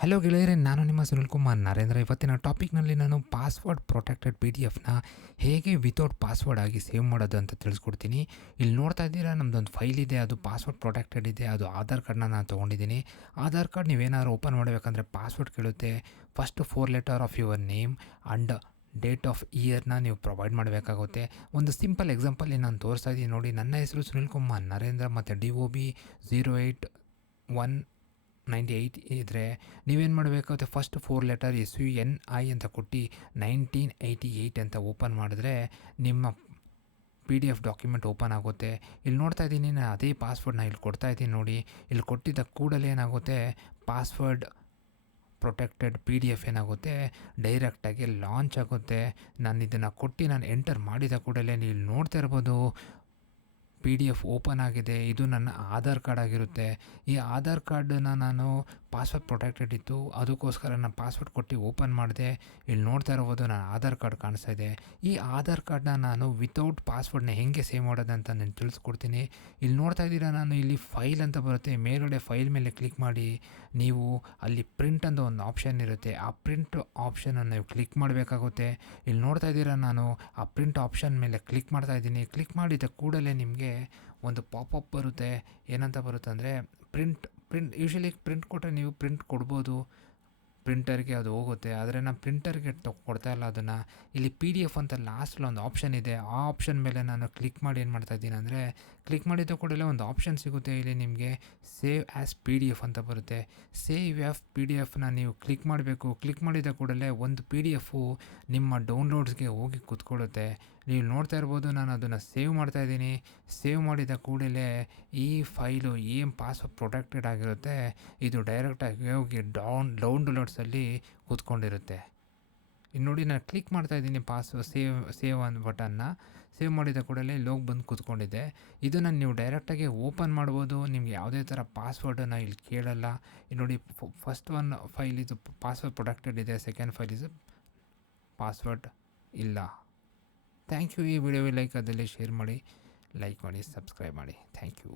Hello ಗೆಳೆಯರೇ, ನಾನು ನಿಮ್ಮ ಸುನಿಲ್ ಕುಮಾರ್ ನರೇಂದ್ರ. ಇವತ್ತಿನ ಟಾಪಿಕ್ನಲ್ಲಿ ನಾನು ಪಾಸ್ವರ್ಡ್ ಪ್ರೊಟೆಕ್ಟೆಡ್ ಪಿ ಡಿ ಎಫ್ನ ಹೇಗೆ ವಿತೌಟ್ ಪಾಸ್ವರ್ಡ್ ಆಗಿ ಸೇವ್ ಮಾಡೋದು ಅಂತ ತಿಳಿಸ್ಕೊಡ್ತೀನಿ. ಇಲ್ಲಿ ನೋಡ್ತಾ ಇದ್ದೀರಾ, ನಮ್ಮದೊಂದು ಫೈಲ್ ಇದೆ, ಅದು ಪಾಸ್ವರ್ಡ್ ಪ್ರೊಟೆಕ್ಟೆಡ್ ಇದೆ. ಅದು ಆಧಾರ್ ಕಾರ್ಡ್ನ ನಾನು ತೊಗೊಂಡಿದ್ದೀನಿ. ಆಧಾರ್ ಕಾರ್ಡ್ ನೀವೇನಾದ್ರು ಓಪನ್ ಮಾಡಬೇಕಂದ್ರೆ ಪಾಸ್ವರ್ಡ್ ಕೇಳುತ್ತೆ. First 4 letter of your name and date of ಇಯರ್ನ ನೀವು ಪ್ರೊವೈಡ್ ಮಾಡಬೇಕಾಗುತ್ತೆ. ಒಂದು ಸಿಂಪಲ್ ಎಕ್ಸಾಂಪಲ್ಲಿ ನಾನು ತೋರಿಸ್ತಾ ಇದ್ದೀನಿ ನೋಡಿ. ನನ್ನ ಹೆಸರು ಸುನಿಲ್ ಕುಮಾರ್ ನರೇಂದ್ರ ಮತ್ತು DOB 08198 ಇದ್ದರೆ ನೀವೇನು ಮಾಡಬೇಕಾಗುತ್ತೆ, ಫಸ್ಟ್ 4 ಲೆಟರ್ SUNI ಅಂತ ಕೊಟ್ಟು 1988 ಅಂತ ಓಪನ್ ಮಾಡಿದ್ರೆ ನಿಮ್ಮ PDF ಡಾಕ್ಯುಮೆಂಟ್ ಓಪನ್ ಆಗುತ್ತೆ. ಇಲ್ಲಿ ನೋಡ್ತಾ ಇದ್ದೀನಿ, ನಾನು ಅದೇ ಪಾಸ್ವರ್ಡ್ನ ಇಲ್ಲಿ ಕೊಡ್ತಾ ಇದ್ದೀನಿ ನೋಡಿ. ಇಲ್ಲಿ ಕೊಟ್ಟಿದ್ದ ಕೂಡಲೇ ಏನಾಗುತ್ತೆ, ಪಾಸ್ವರ್ಡ್ ಪ್ರೊಟೆಕ್ಟೆಡ್ PDF ಏನಾಗುತ್ತೆ, ಡೈರೆಕ್ಟಾಗಿ ಲಾಂಚ್ ಆಗುತ್ತೆ. ನಾನು ಇದನ್ನು ಕೊಟ್ಟು ನಾನು ಎಂಟರ್ ಮಾಡಿದ ಕೂಡಲೇ ನೀವು ನೋಡ್ತಾ ಇರ್ಬೋದು, PDF ಓಪನ್ ಆಗಿದೆ. ಇದು ನನ್ನ ಆಧಾರ್ ಕಾರ್ಡ್ ಆಗಿರುತ್ತೆ. ಈ ಆಧಾರ್ ಕಾರ್ಡನ್ನು ನಾನು ಪಾಸ್ವರ್ಡ್ ಪ್ರೊಟೆಕ್ಟೆಡ್ ಇತ್ತು, ಅದಕ್ಕೋಸ್ಕರ ನಾನು ಪಾಸ್ವರ್ಡ್ ಕೊಟ್ಟು ಓಪನ್ ಮಾಡಿದೆ. ಇಲ್ಲಿ ನೋಡ್ತಾ ಇರ್ಬೋದು, ನನ್ನ ಆಧಾರ್ ಕಾರ್ಡ್ ಕಾಣಿಸ್ತಾ ಇದೆ. ಈ ಆಧಾರ್ ಕಾರ್ಡನ್ನ ನಾನು ವಿತೌಟ್ ಪಾಸ್ವರ್ಡ್ನ ಹೇಗೆ ಸೇವ್ ಮಾಡೋದಂತ ನಾನು ತಿಳಿಸ್ಕೊಡ್ತೀನಿ. ಇಲ್ಲಿ ನೋಡ್ತಾ ಇದ್ದೀರಾ, ನಾನು ಇಲ್ಲಿ ಫೈಲ್ ಅಂತ ಬರುತ್ತೆ, ಮೇಲ್ಗಡೆ ಫೈಲ್ ಮೇಲೆ ಕ್ಲಿಕ್ ಮಾಡಿ ನೀವು ಅಲ್ಲಿ ಪ್ರಿಂಟ್ ಅಂತ ಒಂದು ಆಪ್ಷನ್ ಇರುತ್ತೆ. ಆ ಪ್ರಿಂಟ್ ಆಪ್ಷನನ್ನು ನೀವು ಕ್ಲಿಕ್ ಮಾಡಬೇಕಾಗುತ್ತೆ. ಇಲ್ಲಿ ನೋಡ್ತಾ ಇದ್ದೀರಾ, ನಾನು ಆ ಪ್ರಿಂಟ್ ಆಪ್ಷನ್ ಮೇಲೆ ಕ್ಲಿಕ್ ಮಾಡ್ತಾ ಇದ್ದೀನಿ. ಕ್ಲಿಕ್ ಮಾಡಿದ ಕೂಡಲೇ ನಿಮಗೆ ಒಂದು ಪಾಪಪ್ ಬರುತ್ತೆ. ಏನಂತ ಬರುತ್ತೆ ಅಂದರೆ, ಪ್ರಿಂಟ್ ಯೂಶ್ವಲಿ ಪ್ರಿಂಟ್ ಕೊಟ್ಟರೆ ನೀವು ಪ್ರಿಂಟ್ ಕೊಡ್ಬೋದು, ಪ್ರಿಂಟರ್ಗೆ ಅದು ಹೋಗುತ್ತೆ. ಆದರೆ ನಾನು ಪ್ರಿಂಟರ್ಗೆ ಕೊಡ್ತಾ ಇಲ್ಲ ಅದನ್ನು. ಇಲ್ಲಿ PDF ಅಂತ ಲಾಸ್ಟಲ್ಲಿ ಒಂದು ಆಪ್ಷನ್ ಇದೆ, ಆ ಆಪ್ಷನ್ ಮೇಲೆ ನಾನು ಕ್ಲಿಕ್ ಮಾಡಿ ಏನು ಮಾಡ್ತಾಯಿದ್ದೀನಿ ಅಂದರೆ, ಕ್ಲಿಕ್ ಮಾಡಿದ ಕೂಡಲೇ ಒಂದು ಆಪ್ಷನ್ ಸಿಗುತ್ತೆ. ಇಲ್ಲಿ ನಿಮಗೆ ಸೇವ್ ಆ್ಯಸ್ PDF ಅಂತ ಬರುತ್ತೆ. ಸೇವ್ ಆ್ಯಸ್ PDFನ ನೀವು ಕ್ಲಿಕ್ ಮಾಡಬೇಕು. ಕ್ಲಿಕ್ ಮಾಡಿದ ಕೂಡಲೇ ಒಂದು PDF ನಿಮ್ಮ ಡೌನ್ಲೋಡ್ಸ್ಗೆ ಹೋಗಿ ಕೂತ್ಕೊಳ್ಳುತ್ತೆ. ನೀವು ನೋಡ್ತಾ ಇರ್ಬೋದು, ನಾನು ಅದನ್ನು ಸೇವ್ ಮಾಡ್ತಾಯಿದ್ದೀನಿ. ಸೇವ್ ಮಾಡಿದ ಕೂಡಲೇ ಈ ಫೈಲು ಏನು ಪಾಸ್ವರ್ಡ್ ಪ್ರೊಟೆಕ್ಟೆಡ್ ಆಗಿರುತ್ತೆ, ಇದು ಡೈರೆಕ್ಟಾಗಿ ಹೋಗಿ ಡೌನ್ಲೋಡ್ಸಲ್ಲಿ ಕೂತ್ಕೊಂಡಿರುತ್ತೆ. ಇನ್ನು ನೋಡಿ, ನಾನು ಕ್ಲಿಕ್ ಮಾಡ್ತಾಯಿದ್ದೀನಿ ಸೇವ್ ಅನ್ನೋ ಬಟನ್ನ. ಸೇವ್ ಮಾಡಿದ ಕೂಡಲೇ ಇಲ್ಲಿ ಹೋಗಿ ಬಂದು ಕೂತ್ಕೊಂಡಿದ್ದೆ. ಇದನ್ನು ನೀವು ಡೈರೆಕ್ಟಾಗಿ ಓಪನ್ ಮಾಡ್ಬೋದು. ನಿಮ್ಗೆ ಯಾವುದೇ ಥರ ಪಾಸ್ವರ್ಡನ್ನು ಇಲ್ಲಿ ಕೇಳಲ್ಲ. ಇಲ್ಲಿ ನೋಡಿ, ಫಸ್ಟ್ ಒನ್ ಫೈಲ್ ಇದು ಪಾಸ್ವರ್ಡ್ ಪ್ರೊಟೆಕ್ಟೆಡ್ ಇದೆ, ಸೆಕೆಂಡ್ ಫೈಲ್ ಇದು ಪಾಸ್ವರ್ಡ್ ಇಲ್ಲ. Thank you. ಈ ವಿಡಿಯೋ ಲೈಕ್ ಆದಲ್ಲಿ ಶೇರ್ ಮಾಡಿ, ಲೈಕ್ ಮಾಡಿ, ಸಬ್ಸ್ಕ್ರೈಬ್ ಮಾಡಿ. Thank you.